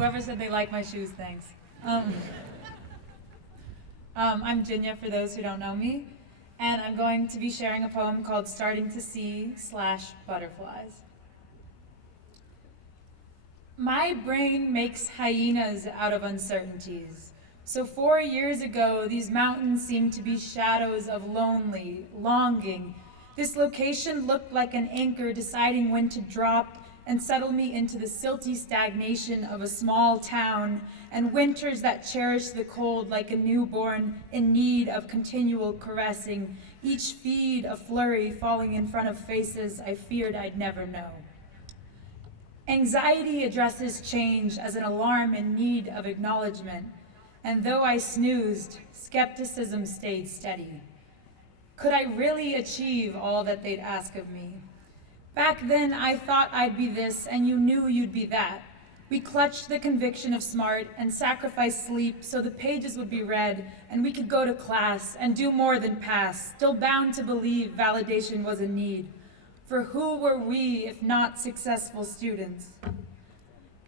Whoever said they like my shoes, thanks. I'm Jinya, for those who don't know me, and I'm going to be sharing a poem called Starting to See/Butterflies. My brain makes hyenas out of uncertainties. So 4 years ago, these mountains seemed to be shadows of lonely, longing. This location looked like an anchor deciding when to drop and settle me into the silty stagnation of a small town and winters that cherish the cold like a newborn in need of continual caressing, each feed a flurry falling in front of faces I feared I'd never know. Anxiety addresses change as an alarm in need of acknowledgement, and though I snoozed, skepticism stayed steady. Could I really achieve all that they'd ask of me? Back then, I thought I'd be this, and you knew you'd be that. We clutched the conviction of smart and sacrificed sleep so the pages would be read, and we could go to class and do more than pass, still bound to believe validation was a need. For who were we if not successful students?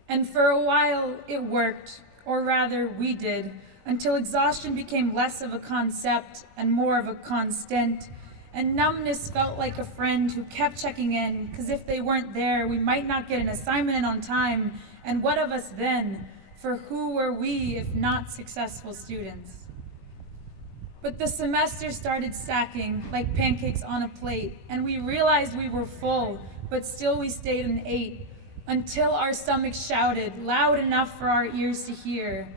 And for a while, it worked, or rather, we did, until exhaustion became less of a concept and more of a constant, and numbness felt like a friend who kept checking in, because if they weren't there, we might not get an assignment in on time, and what of us then? For who were we if not successful students? But the semester started stacking like pancakes on a plate, and we realized we were full, but still we stayed and ate, until our stomachs shouted loud enough for our ears to hear.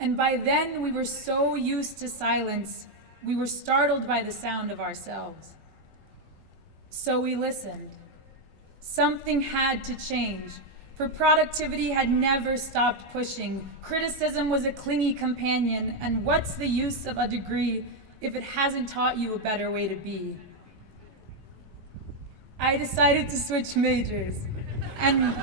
And by then we were so used to silence, we were startled by the sound of ourselves. So we listened. Something had to change, for productivity had never stopped pushing. Criticism was a clingy companion, and what's the use of a degree if it hasn't taught you a better way to be? I decided to switch majors, and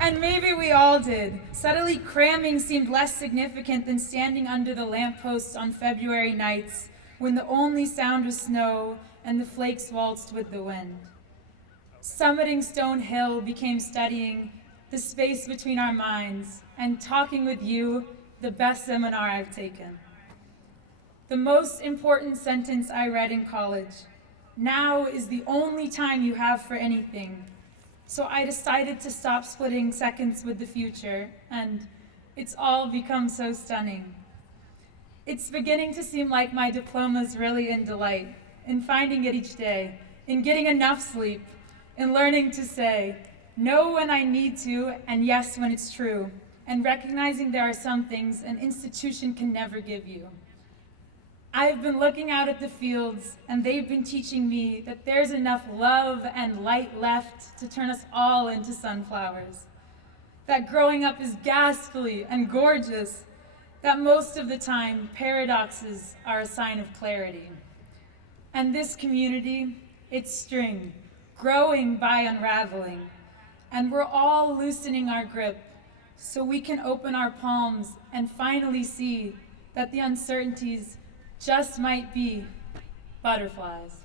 and maybe we all did. Subtly cramming seemed less significant than standing under the lampposts on February nights when the only sound was snow and the flakes waltzed with the wind. Summiting Stone Hill became studying the space between our minds, and talking with you, the best seminar I've taken. The most important sentence I read in college: now is the only time you have for anything. So I decided to stop splitting seconds with the future, and it's all become so stunning. It's beginning to seem like my diploma's really in delight, in finding it each day, in getting enough sleep, in learning to say no when I need to and yes when it's true, and recognizing there are some things an institution can never give you. I've been looking out at the fields, and they've been teaching me that there's enough love and light left to turn us all into sunflowers. That growing up is ghastly and gorgeous, that most of the time paradoxes are a sign of clarity. And this community, it's string, growing by unraveling, and we're all loosening our grip so we can open our palms and finally see that the uncertainties just might be butterflies.